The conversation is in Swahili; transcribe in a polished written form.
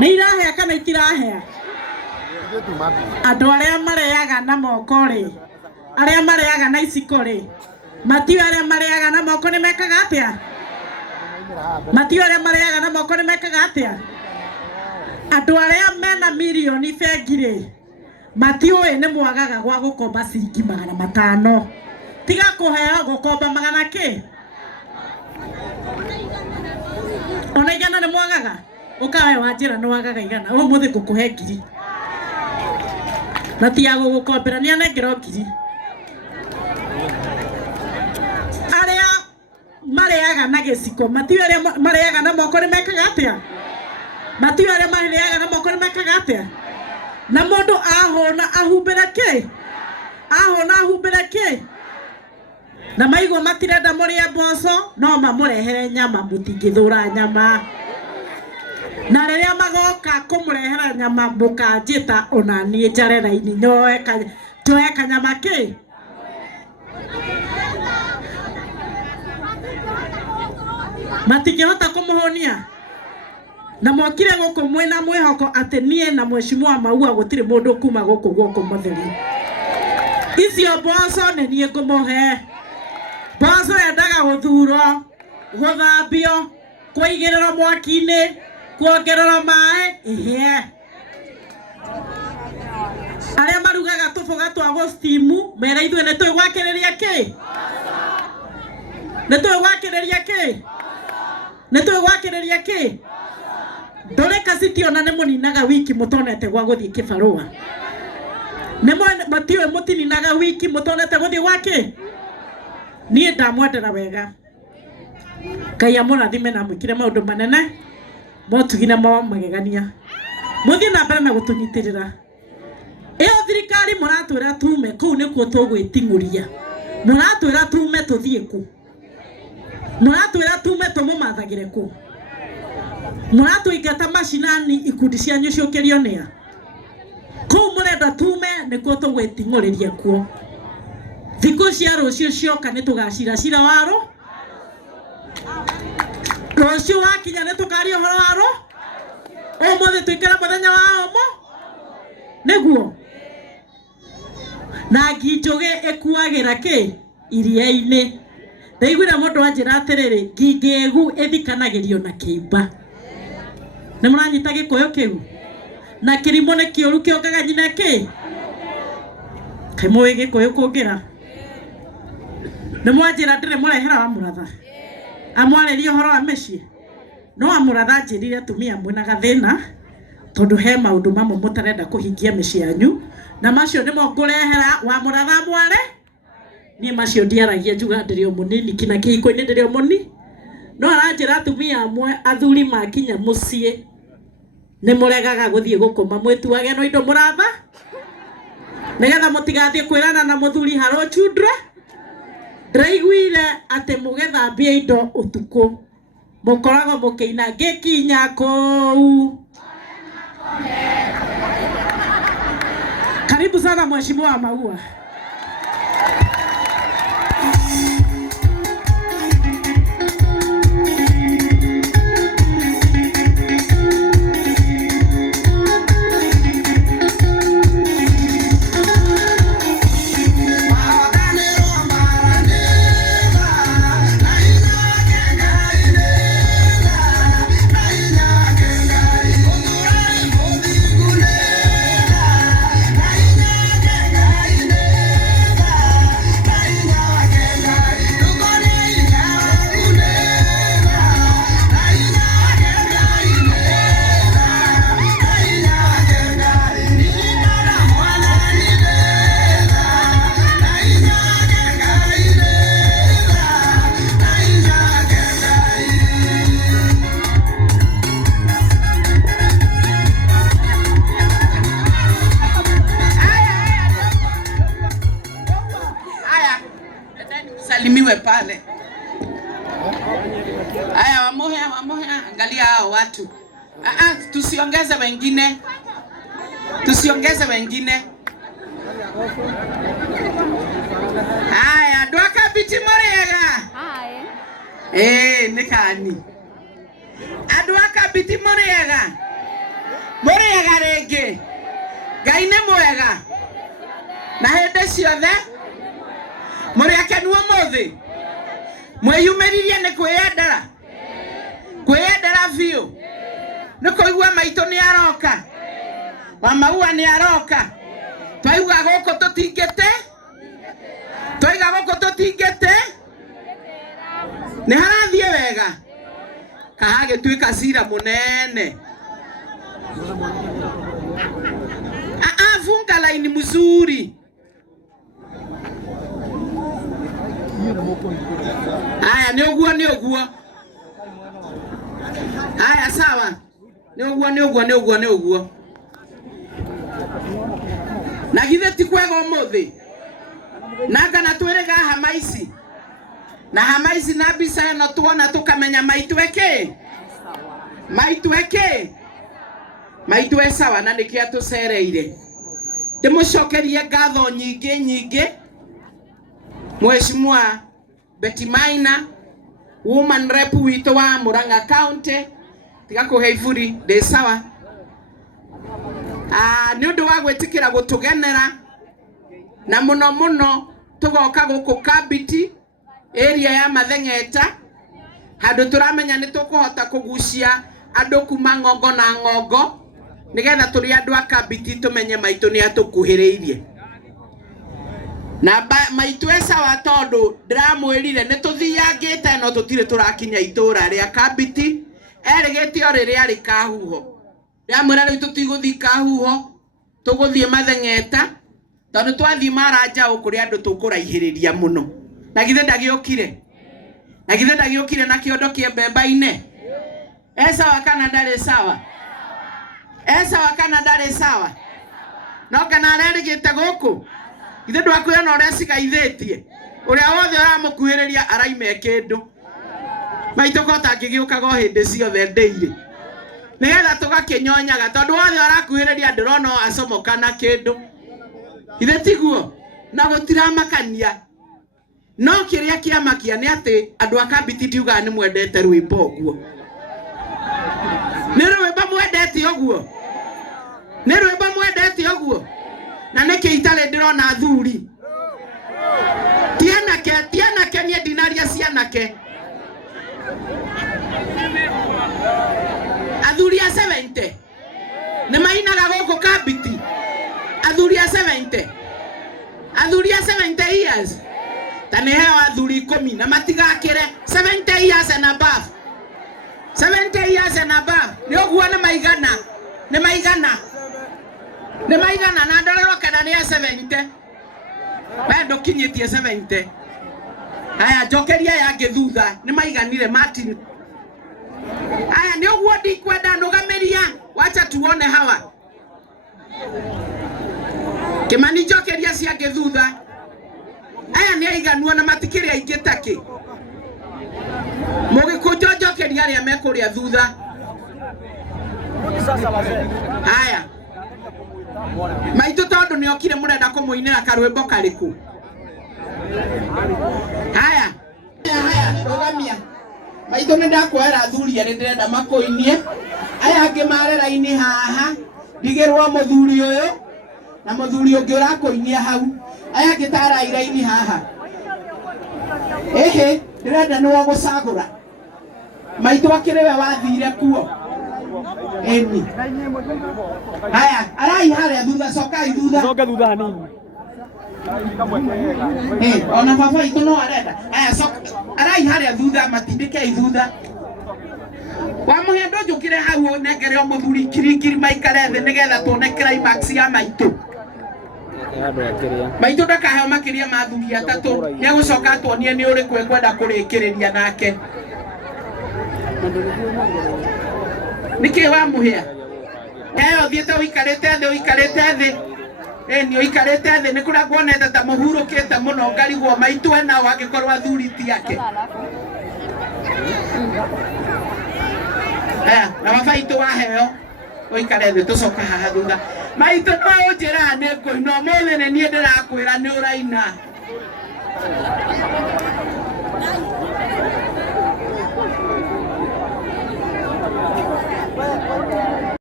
Nĩirahĩa kana itirahĩa? Andũ arĩa mareaga na moko rĩ, arĩa mareaga na iciko rĩ, matiũ arĩa mareaga na moko nĩ mekaga atĩa? Matiũ arĩa mareaga na moko nĩ mekaga atĩa? Andũ arĩa mena milioni bengi rĩ, matiũĩ nĩ mwagaga gwa gũkomba ciringi 500. Tiga kũheo gũkomba 100 kĩ? Ona igana nĩ mwagaga? Ukawe wanjira no wagaga igana. Umuthi ngũkũhe 1000. Na ti ya gũgũkombera nĩ anengero 1000. Arĩa mareaga na gĩciko, matiũ arĩa mareaga na moko nĩ mekaga atĩa? Matiũ arĩa mareaga na moko nĩ mekaga atĩa? Na mũndũ ahũna ahumbĩre kĩ? Ahũna ahumbĩre kĩ? Na maigua matirenda mũrĩe mboco, no mamũrehere nyama, mũtingĩthũra nyama. Na rĩrĩa magoka kũmũrehera nyama mũkanjĩta ona niĩ njare raini njoe kanyama kĩ? Matingĩhota kũmũhonia. Na mokire gũkũ mwĩna mwĩhoko atĩ niĩ na Mheshimiwa Maua gũtirĩ mũndũ kuma gũkũ guoko mũtheri. Icio mboco nĩ niĩ ngũmũhe. Mboco yendaga gũthurwo, gũthambio, kũigĩrĩrwo mwaki-inĩ, kuongerera maĩ ihĩe. Arĩa marugaga tũboga twa gũstimu mera ithuĩ nĩ twĩgwakĩrĩria kĩ? Nĩ twĩgwakĩrĩria kĩ? Nĩ twĩgwakĩrĩria kĩ? Ndoreka citi ona nĩ mũninaga wiki mũtonete gwa gũthiĩ kĩbarũa. Nĩ matiũĩ mũtininaga wiki mũtonete gũthiĩ gwa kĩ? Niĩ ndamwendera wega. Ngai amũrathime na mwĩkĩre maũndũ manene. Motugina mao magegania. Mũthiĩ na mbere na gũtũnyitĩrĩra. Ĩyo thirikari mũratwĩra tume kũu nĩkuo tũgwĩting'ũria. Mũratwĩra tume tũthiĩ kũ? Mũratwĩra tume tũmũmathagĩre kũ? Mũratũingata macinani ikundi cianyu ciũkĩrio nĩa? Kũu mũrenda tume nĩkuo tũgwĩting'ũrĩria kuo. Thikũ cia rũciũ cioka nĩ tũgacira cira waro. Rũciũ wakinya nĩ tũkaria ũhoro waro. Ũmũthĩ tũikara mũthenya wa ũmũ. Nĩguo. Na nginjũgĩ ĩkuagĩra kĩ? Iria-inĩ. Ndaiguire mũndũ anjĩra atĩrĩrĩ, ngingĩgu ĩthikanagĩrio na kĩimba. Nĩ mũranyita gĩkũyũ kĩu? Na kĩrimũ nĩ kĩũru kĩongaga nyina kĩ? Kaĩ mũĩ gĩkũyũ kũngĩra? Nĩ mwanjĩra ndĩrĩ mũrehera wa mũratha. Amwarĩria ũhoro wa mĩciĩ. No amũratha njĩrire atumia mwĩna gathĩna tondũ he maũndũ mamwe mũtarenda kũhingia mĩciĩ yanyu, na macio nĩmo ngũrehera wa mũratha mware. Niĩ macio ndiaragia njuga ndĩrĩ o mũnini kina kĩhiko-inĩ ndĩrĩ o mũni. No aranjĩra atumia amwe athuri makinya mũciĩ nĩ mũregaga gũthiĩ gũkoma mwĩtuage no indo mũratha, nĩgetha mũtigathiĩ kwĩrana na mũthuri haro chudra. Ndaiguire atĩ mũgethambia indo ũtukũ mũkoragwo mũkĩina ngĩkinya kũu. Karibu sana Mheshimiwa Maua. Salimiwe pale. Haya wamohe angalia hao watu. Tusiongeze wengine. Tusiongeze wengine. Haya, Dwaka Biti Moriega. Nikani. Adwaka Biti Moriega. rĩngĩ. Ngai nĩ mwega na hĩndĩ ciothe. Mũrĩ akenu ũmũthĩ? Mwĩyumĩririe nĩ kwĩyendera? Kwĩyendera biũ? Nĩ kũigua maitũ nĩ aroka? Wa maua nĩ aroka? Twaiga gũkũ tũtingĩte? Twaiga gũkũ tũtingĩte? Nĩ harathiĩ wega? Kahagĩtuĩka cira mũnene. Funga laini mzuri. Haya, ni uguo. Haya, sawa. Ni uguo. Na githe ti kwega ũmũthĩ. Nanga na twĩrĩga hamaici. Na hamaici na mbica ĩno tuona tukamenya maitu e sawa na nĩkĩ atũcereire. Ndĩmũcokerie ngatho nyingĩ Mheshimiwa Betty Maina, woman rep witũ wa Murang'a County, tiga kũhe iburi ndĩ sawa. Nĩ ũndũ wa gwĩtĩkĩra gũtũgenera na mũno tũgoka gũkũ Kabiti area ya Matheng'eta, handũ tũramenya nĩ tũkũhota kũgucia andũ kuma ng'ongo na ng'ongo, nigetha tũrĩ andũ a Kabiti tũmenye maitũ nĩ atũkuhĩrĩirie. Na maitũ e sawa tondũ ndĩramwĩrire nĩ tũthiangĩte no tũtirĩ tũrakinya itũra rĩa Kabiti, erĩgĩte o rĩrĩa rĩ Kahuho. Ndĩramwĩra rĩu tũtigũthiĩ Kahuho, tũgũthiĩ Matheng'eta tondũ twathiĩ Maranjaũ kũrĩ andũ tũkũraihĩrĩria mũno. Na githe ndagĩũkire na kĩondo kĩa mbemba-inĩ. Sawa kana ndarĩ sawa? Sawa kana ndarĩ sawa? No kana arerĩgĩte gũkũ? Githe ndwakwĩona ũrĩa cigaithĩtie? Ũrĩa wothe ũramũkuhĩrĩria araime kĩndũ. Maitũ kota ngĩgĩũkaga o hĩndĩ ciothe ndĩirĩ. Nĩgetha tũgakĩnyonyaga tondũ wothe ũrakuhĩrĩria ndĩrona o acomoka na kĩndũ. Githe tiguo? Na gũtiramakania. No kĩrĩa kĩamakia nĩ atĩ andũ a Kabiti ndiugaga nĩ mwendete rwĩmbo ũguo. Nĩ rwĩmbo mwendete ũguo? Na nĩkĩ itarĩ ndĩrona athuri? Tianake niĩ ndinaria cianake. Athuri a 70 nĩ mainaga gũkũ Kabiti. Athuri a 70 years. Tane heo athuri 10 na matigakĩre 70 years and above. 70 years and above. Nĩ ũguo nĩ maigana na ndorero kana nĩ 70. Wewe ndũkinyĩtie 70. Haya, njokeria yangĩ thutha nĩ maiganire Martin. Haya, nĩ ũguo ndikwenda nũgamĩria. Wacha tuone hawa. Kĩmani njokeria ciangĩ thutha. Aya nĩ aiganua na matikĩrĩ aingĩ takĩ. Mũgĩkũnjo njokeria arĩa mekũrĩa thutha. Haya. Maitũ tondũ nĩ okire mũrenda kũmũinĩra karwĩmbo karĩkũ? Haya, rũgamia. Maitũ nĩ ndakwĩra athuri arĩ ndĩrenda makũinie. Aya angĩ marera-inĩ haha. Ndigĩrwo mũthuri ũyũ na mũthuri ũngĩ ũrakũinia hau. Aya angĩ tara iraini haha. Ndĩrenda nĩwe gũcagũra. Maitũ akĩrĩ we wathire kuo. Haya, arai harĩa thutha, cokai thutha. Coka thutha hanini. Ona baba itũ no arenda. Haya, arai harĩa thutha, matindĩkei thutha. Wa mũhendo njũkĩre hau nengere o mũthuri kirikiri maikare thĩ nĩgetha tuone climax ya maitũ. Maitũ ndakaheo makĩria ma athuri atatũ. Nĩ egũcoka atuonie nĩ ũrĩkũ ekwenda kũrĩkĩrĩria nake. Nĩkĩ wamũhĩa? Thiĩte ũikarĩte thĩ. Nĩ ũikarĩte thĩ nĩ kũrĩa nguonete ta mũhurũkĩte mũno ngarigwo maitũ ena o angĩkorwo athuri ti ake. Na baba itũ waheo ũikare thĩ tũcoka haha thutha. Maitũ no ũnjĩra nĩ ngũina ũmũthĩ nĩ niĩ ndĩrakwĩra nĩ ũraina.